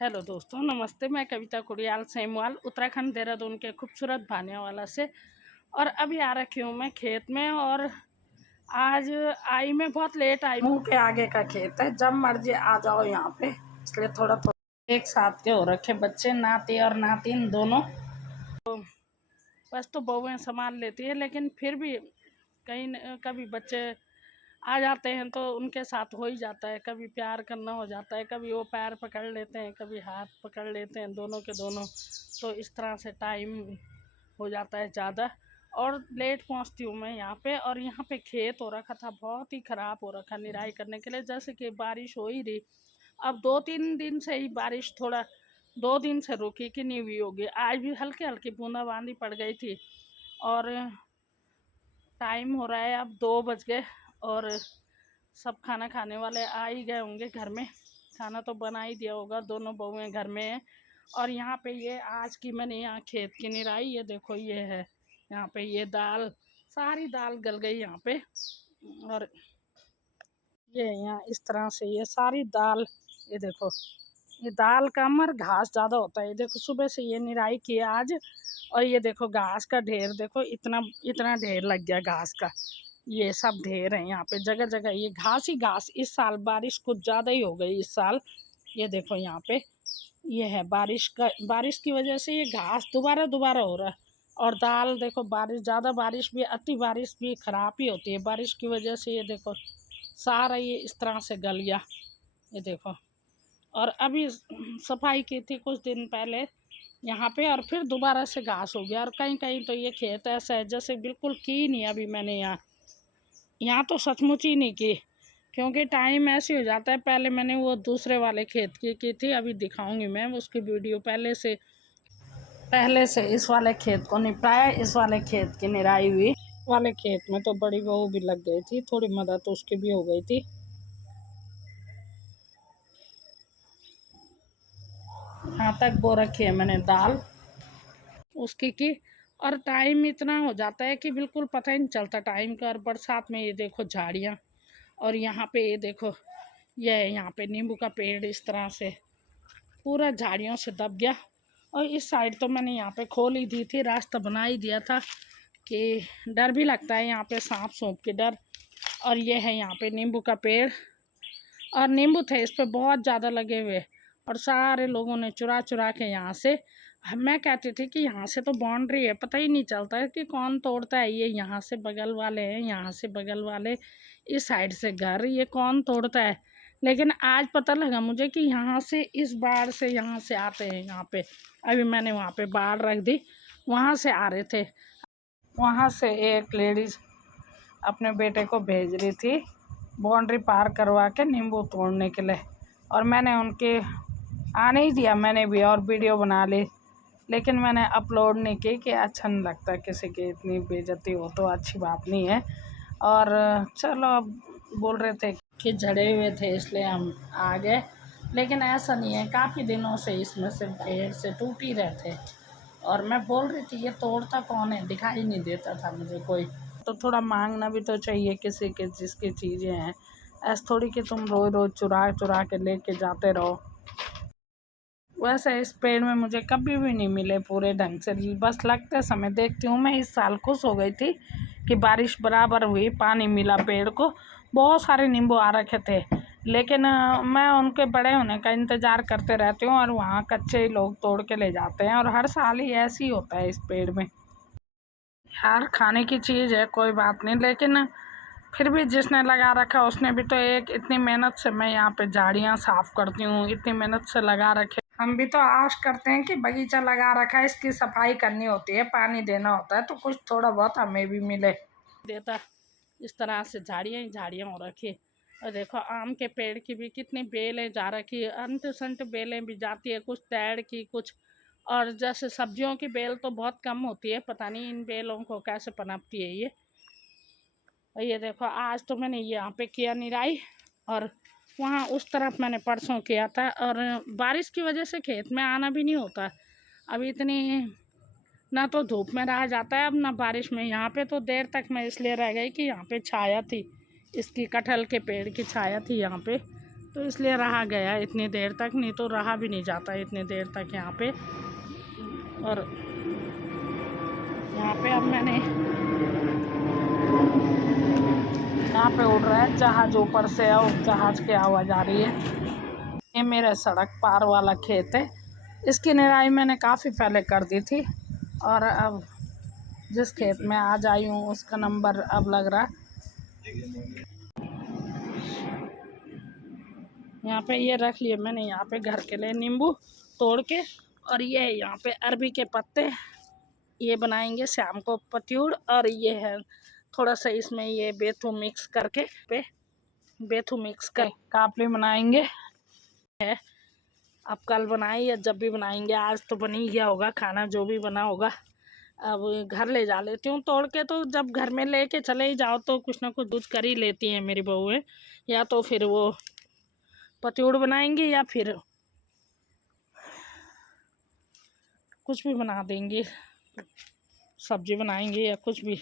Hello दोस्तों, नमस्ते। मैं कविता कुड़ियाल सेमवाल उत्तराखंड देहरादून के खूबसूरत भानियावाला से। और अभी आ रखी हूँ मैं खेत में। और आज आई मैं बहुत लेट आई। मुँह के आगे का खेत है, जब मर्जी आ जाओ यहाँ पे, इसलिए थोड़ा थोड़ा एक साथ के हो रखे बच्चे, नाती और नातिन दोनों। तो बस तो बहुएं संभाल लेती है, लेकिन फिर भी कभी बच्चे आ जाते हैं तो उनके साथ हो ही जाता है। कभी प्यार करना हो जाता है, कभी वो पैर पकड़ लेते हैं, कभी हाथ पकड़ लेते हैं, दोनों के दोनों। तो इस तरह से टाइम हो जाता है ज़्यादा और लेट पहुंचती हूँ मैं यहाँ पे। और यहाँ पे खेत हो रखा था, बहुत ही ख़राब हो रखा निराई करने के लिए, जैसे कि बारिश हो ही रही। अब 2-3 दिन से ही बारिश थोड़ा 2 दिन से रुकी कि नहीं हुई होगी। आज भी हल्की हल्की बूंदाबांदी पड़ गई थी। और टाइम हो रहा है, अब 2 बज गए और सब खाना खाने वाले आ ही गए होंगे घर में। खाना तो बना ही दिया होगा, दोनों बहुएं घर में हैं। और यहाँ पे ये आज की मैंने यहाँ खेत की निराई, ये देखो ये है यहाँ पे, ये दाल, सारी दाल गल गई यहाँ पे। और ये यहाँ इस तरह से ये सारी दाल, ये देखो, ये दाल कम और घास ज़्यादा होता है। ये देखो सुबह से ये निराई की आज। और ये देखो घास का ढेर, देखो इतना इतना ढेर लग गया घास का। ये सब ढेर है यहाँ पे, जगह जगह ये घास ही घास। इस साल बारिश कुछ ज़्यादा ही हो गई इस साल। ये देखो यहाँ पे ये है बारिश की वजह से ये घास दोबारा दोबारा हो रहा है। और दाल देखो, बारिश भी, अति बारिश भी ख़राब ही होती है। बारिश की वजह से ये देखो सारा ये इस तरह से गल गया, ये देखो। और अभी सफाई की थी कुछ दिन पहले यहाँ पे, और फिर दोबारा से घास हो गया। और कहीं कहीं तो ये खेत ऐसा है जैसे बिल्कुल की नहीं अभी मैंने यहाँ तो सचमुच ही नहीं की, क्योंकि टाइम ऐसे हो जाता है। पहले मैंने वो दूसरे वाले खेत की थी, अभी दिखाऊंगी मैं उसकी वीडियो। पहले से इस वाले खेत को निपटाया, इस वाले खेत की निराई हुई। वाले खेत में तो बड़ी बहू भी लग गई थी, थोड़ी मदद तो उसकी भी हो गई थी। यहाँ तक बो रखी है मैंने दाल उसकी की। और टाइम इतना हो जाता है कि बिल्कुल पता ही नहीं चलता टाइम का। और बरसात में ये देखो झाड़ियाँ, और यहाँ पे ये देखो ये है यहाँ पे नींबू का पेड़, इस तरह से पूरा झाड़ियों से दब गया। और इस साइड तो मैंने यहाँ पे खोल ही दी थी, रास्ता बना ही दिया था कि डर भी लगता है यहाँ पे सांप सूप के डर। और ये है यहाँ पे नींबू का पेड़, और नींबू थे इस पे बहुत ज़्यादा लगे हुए। और सारे लोगों ने चुरा चुरा के यहाँ से, मैं कहती थी कि यहाँ से तो बाउंड्री है, पता ही नहीं चलता है कि कौन तोड़ता है। ये यहाँ से बगल वाले हैं, यहाँ से बगल वाले, इस साइड से घर, ये कौन तोड़ता है। लेकिन आज पता लगा मुझे कि यहाँ से, इस बाढ़ से यहाँ से आते हैं यहाँ पे। अभी मैंने वहाँ पे बाढ़ रख दी, वहाँ से आ रहे थे। वहाँ से एक लेडीज़ अपने बेटे को भेज रही थी बाउंड्री पार करवा के नींबू तोड़ने के लिए। और मैंने उनके आने ही दिया, मैंने भी और वीडियो बना ली, लेकिन मैंने अपलोड नहीं की कि अच्छा नहीं लगता किसी की इतनी बेइज्जती हो, तो अच्छी बात नहीं है। और चलो, अब बोल रहे थे कि झड़े हुए थे इसलिए हम आ गए, लेकिन ऐसा नहीं है। काफ़ी दिनों से इसमें से पेड़ से टूट ही रहे थे। और मैं बोल रही थी ये तोड़ता कौन है, दिखाई नहीं देता था मुझे कोई। तो थोड़ा मांगना भी तो चाहिए किसी के जिसकी चीज़ें हैं। ऐसा थोड़ी कि तुम रोज़ रोज़ चुरा चुरा के लेके जाते रहो। वैसे इस पेड़ में मुझे कभी भी नहीं मिले पूरे ढंग से, बस लगते समय देखती हूँ। मैं इस साल खुश हो गई थी कि बारिश बराबर हुई, पानी मिला पेड़ को, बहुत सारे नींबू आ रखे थे। लेकिन मैं उनके बड़े होने का इंतज़ार करते रहती हूँ, और वहाँ कच्चे ही लोग तोड़ के ले जाते हैं। और हर साल ही ऐसे ही होता है इस पेड़ में। यार खाने की चीज़ है कोई बात नहीं, लेकिन फिर भी जिसने लगा रखा उसने भी तो एक इतनी मेहनत से, मैं यहाँ पे झाड़ियाँ साफ़ करती हूँ, इतनी मेहनत से लगा रखे। हम भी तो आश करते हैं कि बगीचा लगा रखा है, इसकी सफाई करनी होती है, पानी देना होता है, तो कुछ थोड़ा बहुत हमें भी मिले। देता इस तरह से झाड़ियाँ ही झाड़ियाँ हो रखी। और देखो आम के पेड़ की भी कितनी बेलें जा रखी है, अंत संत बेलें भी जाती है, कुछ तैड़ की, कुछ। और जैसे सब्जियों की बेल तो बहुत कम होती है, पता नहीं इन बेलों को कैसे पनपती है ये। और ये देखो आज तो मैंने यहाँ पे किया निराई, और वहाँ उस तरफ मैंने परसों किया था। और बारिश की वजह से खेत में आना भी नहीं होता अभी इतनी, ना तो धूप में रहा जाता है अब, ना बारिश में। यहाँ पे तो देर तक मैं इसलिए रह गई कि यहाँ पे छाया थी, इसकी कटहल के पेड़ की छाया थी यहाँ पे, तो इसलिए रहा गया इतनी देर तक, नहीं तो रहा भी नहीं जाता इतनी देर तक यहाँ पे। और यहाँ पे अब मैंने, यहाँ पे उड़ रहा है जहाज़ ऊपर से, और जहाज़ की आवाज़ आ रही है। ये मेरा सड़क पार वाला खेत है, इसकी निराई मैंने काफ़ी पहले कर दी थी, और अब जिस खेत में आज आई हूँ उसका नंबर अब लग रहा है। यहाँ पे ये रख लिए मैंने यहाँ पे घर के लिए नींबू तोड़ के, और ये यहाँ पे अरबी के पत्ते, ये बनाएंगे शाम को पत्यूड़। और ये है थोड़ा सा इसमें ये बेथू मिक्स करके, बेथू मिक्स कर कापली बनाएंगे। है अब कल बनाए या जब भी बनाएंगे, आज तो बन ही गया होगा खाना जो भी बना होगा। अब घर ले जा लेती हूँ तोड़ के, तो जब घर में लेके चले ही जाओ तो कुछ ना कुछ दूध कर ही लेती हैं मेरी बहुएं, या तो फिर वो पत्यूड़ बनाएंगी या फिर कुछ भी बना देंगी, सब्जी बनाएंगे या कुछ भी।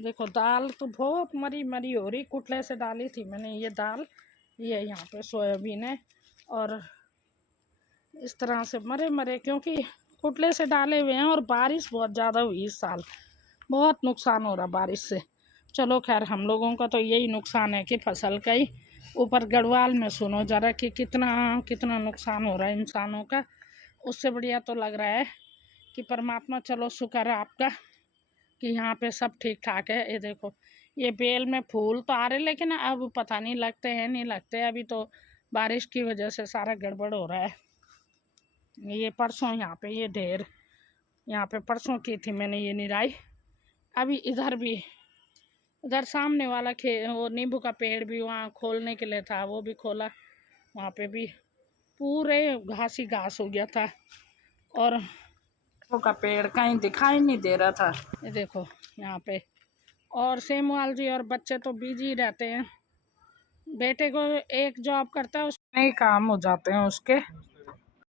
देखो दाल तो बहुत मरी मरी हो रही, कुटले से डाली थी मैंने ये दाल, ये यहाँ पे सोयाबीन है, और इस तरह से मरे मरे, क्योंकि कुटले से डाले हुए हैं और बारिश बहुत ज़्यादा हुई इस साल, बहुत नुकसान हो रहा बारिश से। चलो खैर, हम लोगों का तो यही नुकसान है कि फसल का ही, ऊपर गढ़वाल में सुनो ज़रा कि कितना कितना नुकसान हो रहा है इंसानों का। उससे बढ़िया तो लग रहा है कि परमात्मा, चलो शुक्र है आपका कि यहाँ पे सब ठीक ठाक है। ये देखो ये बेल में फूल तो आ रहे, लेकिन अब पता नहीं लगते हैं नहीं लगते, अभी तो बारिश की वजह से सारा गड़बड़ हो रहा है। ये परसों यहाँ पे ये ढेर, यहाँ पे परसों की थी मैंने ये निराई। अभी इधर भी, उधर सामने वाला वो नींबू का पेड़ भी वहाँ खोलने के लिए था, वो भी खोला, वहाँ पे भी पूरे घास ही घास हो गया था, और नींबू का पेड़ कहीं दिखाई नहीं दे रहा था। ये देखो यहाँ पे, और सेमुआल जी और बच्चे तो बिजी रहते हैं, बेटे को एक जॉब करता है, उसमें ही काम हो जाते हैं उसके,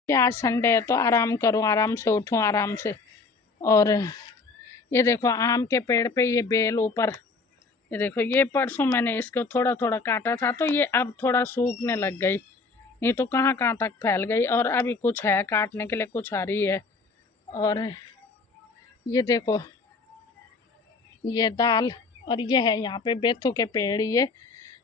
कि आज संडे है तो आराम करूं, आराम से उठूं, आराम से। और ये देखो आम के पेड़ पे ये बेल ऊपर, ये देखो ये परसों मैंने इसको थोड़ा थोड़ा काटा था, तो ये अब थोड़ा सूखने लग गई, नहीं तो कहाँ कहाँ तक फैल गई। और अभी कुछ है काटने के लिए, कुछ आ रही है। और ये देखो ये दाल, और ये है यहाँ पे बेथू के पेड़।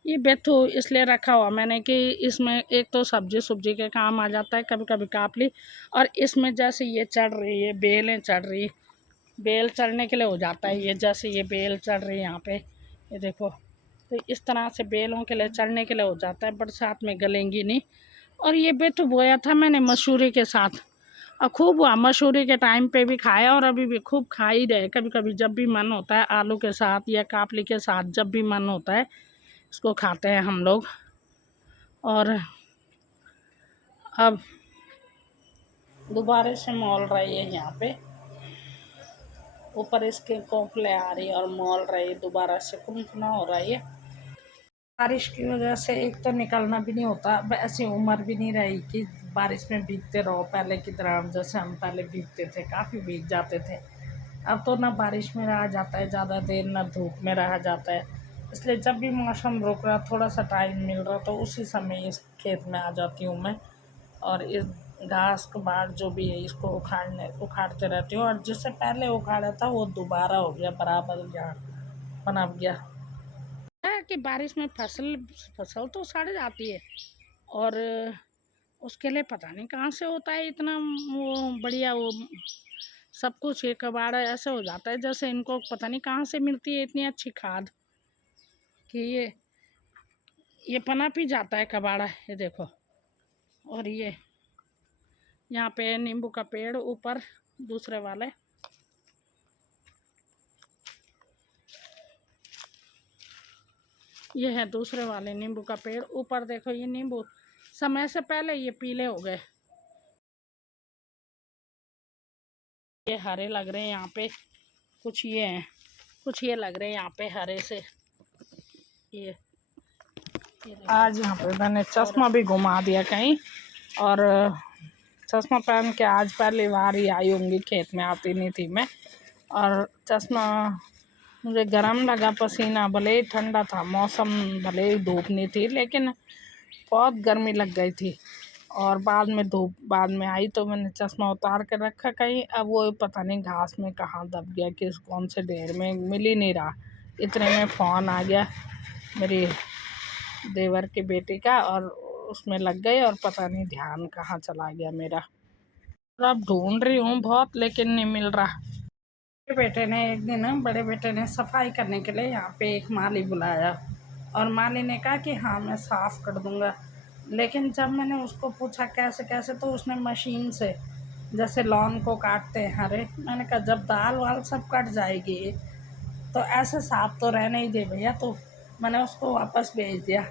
ये बेथू इसलिए रखा हुआ मैंने कि इसमें एक तो सब्जी सब्जी के काम आ जाता है, कभी कभी काट ली। और इसमें जैसे ये चढ़ रही है, बेलें चढ़ रही, बेल चढ़ने के लिए हो जाता है ये, जैसे ये बेल चढ़ रही है यहाँ पे, ये देखो, तो इस तरह से बेलों के लिए चढ़ने के लिए हो जाता है, बरसात में गलेंगी नहीं। और ये बेथू बोया था मैंने मसूरी के साथ, और खूब हुआ, मसूरी के टाइम पे भी खाया और अभी भी खूब खा ही रहे। कभी कभी जब भी मन होता है आलू के साथ या कापली के साथ, जब भी मन होता है इसको खाते हैं हम लोग। और अब दोबारा से मॉल रही है यहाँ पे, ऊपर इसके कोपले आ रही है और मॉल रही, दोबारा से कुमकुमा हो रही है। बारिश की वजह से एक तो निकलना भी नहीं होता, अब ऐसी उम्र भी नहीं रही कि बारिश में भीगते रहो पहले की तरह, जैसे हम पहले भीगते थे, काफ़ी भीग जाते थे। अब तो ना बारिश में रहा जाता है ज़्यादा देर, ना धूप में रहा जाता है, इसलिए जब भी मौसम रुक रहा, थोड़ा सा टाइम मिल रहा, तो उसी समय इस खेत में आ जाती हूँ मैं, और इस घास का बाग जो भी है इसको उखाड़ते रहती हूँ। और जिससे पहले उखाड़ा था वो दोबारा हो गया, बराबर यहाँ पनप गया है कि बारिश में फसल तो सड़ जाती है, और उसके लिए पता नहीं कहाँ से होता है इतना वो बढ़िया, वो सब कुछ ये कबाड़ा ऐसे हो जाता है जैसे इनको पता नहीं कहाँ से मिलती है इतनी अच्छी खाद कि ये पनप ही जाता है कबाड़ा। ये देखो, और ये यहाँ पे नींबू का पेड़ ऊपर दूसरे वाले, ये है दूसरे वाले नींबू का पेड़ ऊपर। देखो ये नींबू समय से पहले ये पीले हो गए, ये हरे लग रहे हैं यहाँ पे, कुछ ये हैं, कुछ ये लग रहे हैं यहाँ पे हरे से। ये आज यहाँ पे मैंने चश्मा भी घुमा दिया कहीं, और चश्मा पहन के आज पहली बार ही आई होंगी, खेत में आती नहीं थी मैं। और चश्मा मुझे गर्म लगा, पसीना, भले ही ठंडा था मौसम, भले ही धूप नहीं थी, लेकिन बहुत गर्मी लग गई थी। और बाद में धूप बाद में आई तो मैंने चश्मा उतार कर रखा कहीं, अब वो पता नहीं घास में कहाँ दब गया, किस कौन से ढेर में, मिल ही नहीं रहा। इतने में फ़ोन आ गया मेरी देवर के बेटे का और उसमें लग गए और पता नहीं ध्यान कहाँ चला गया मेरा। और अब ढूंढ रही हूँ बहुत, लेकिन नहीं मिल रहा। बेटे ने एक दिन बड़े बेटे ने सफाई करने के लिए यहाँ पे एक माली बुलाया और माली ने कहा कि हाँ मैं साफ़ कर दूँगा। लेकिन जब मैंने उसको पूछा कैसे कैसे, तो उसने मशीन से जैसे लॉन को काटते हैं हरे, मैंने कहा जब दाल वाल सब कट जाएगी तो ऐसे साफ तो रहने ही दे भैया। तो मैंने उसको वापस भेज दिया।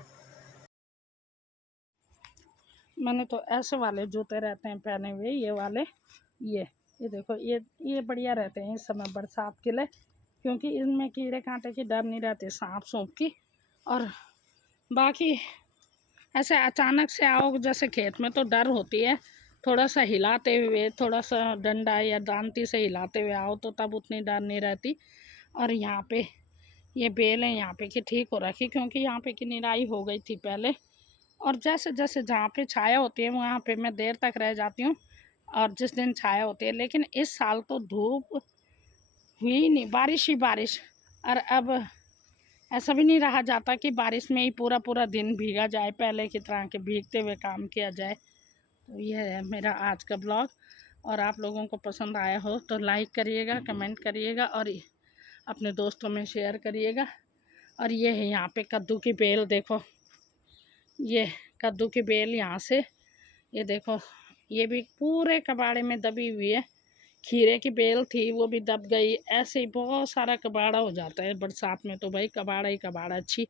मैंने तो ऐसे वाले जूते रहते हैं पहने हुए, ये वाले, ये देखो, ये बढ़िया रहते हैं इस समय बरसात के लिए, क्योंकि इनमें कीड़े कांटे की डर नहीं रहती, सांप सूप की। और बाकी ऐसे अचानक से आओ जैसे खेत में तो डर होती है, थोड़ा सा हिलाते हुए, थोड़ा सा डंडा या दांती से हिलाते हुए आओ तो तब उतनी डर नहीं रहती। और यहाँ पे ये बेल है यहाँ पे कि ठीक हो रखी, क्योंकि यहाँ पे की निराई हो गई थी पहले। और जैसे जैसे जहाँ पे छाया होती है वहाँ पे मैं देर तक रह जाती हूँ, और जिस दिन छाया होती है। लेकिन इस साल तो धूप हुई नहीं, बारिश ही बारिश। और अब ऐसा भी नहीं रहा जाता कि बारिश में ही पूरा पूरा दिन भीगा जाए, पहले की तरह के भीगते हुए काम किया जाए। तो ये है मेरा आज का ब्लॉग, और आप लोगों को पसंद आया हो तो लाइक करिएगा, कमेंट करिएगा और अपने दोस्तों में शेयर करिएगा। और ये है यहाँ पे कद्दू की बेल, देखो ये कद्दू की बेल यहाँ से, ये देखो ये भी पूरे कबाड़े में दबी हुई है। खीरे की बेल थी वो भी दब गई। ऐसे ही बहुत सारा कबाड़ा हो जाता है बरसात में, तो भाई कबाड़ा ही कबाड़ा, अच्छी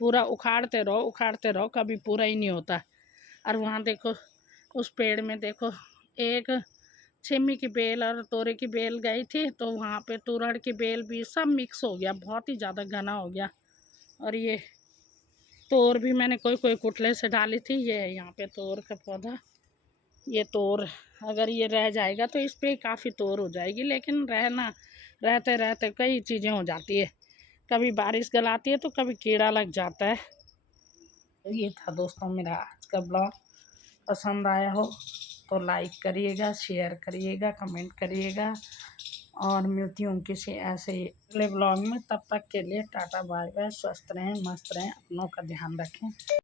पूरा उखाड़ते रहो, कभी पूरा ही नहीं होता। और वहाँ देखो उस पेड़ में देखो, एक छिमी की बेल और तोरे की बेल गई थी, तो वहाँ पे तुरड़ की बेल भी सब मिक्स हो गया, बहुत ही ज़्यादा घना हो गया। और ये तोर भी मैंने कोई कोई कुटले से डाली थी, ये है यहाँ पे तोर का पौधा। ये तोर अगर ये रह जाएगा तो इस पर काफ़ी तोर हो जाएगी, लेकिन रहते रहते कई चीज़ें हो जाती है, कभी बारिश गलाती है तो कभी कीड़ा लग जाता है। ये था दोस्तों मेरा आज का ब्लॉग। पसंद आया हो तो लाइक करिएगा, शेयर करिएगा, कमेंट करिएगा। और मिलती हूँ किसी ऐसे ही अगले ब्लॉग में, तब तक के लिए टाटा बाय बाय, स्वस्थ रहें, मस्त रहें, अपनों का ध्यान रखें।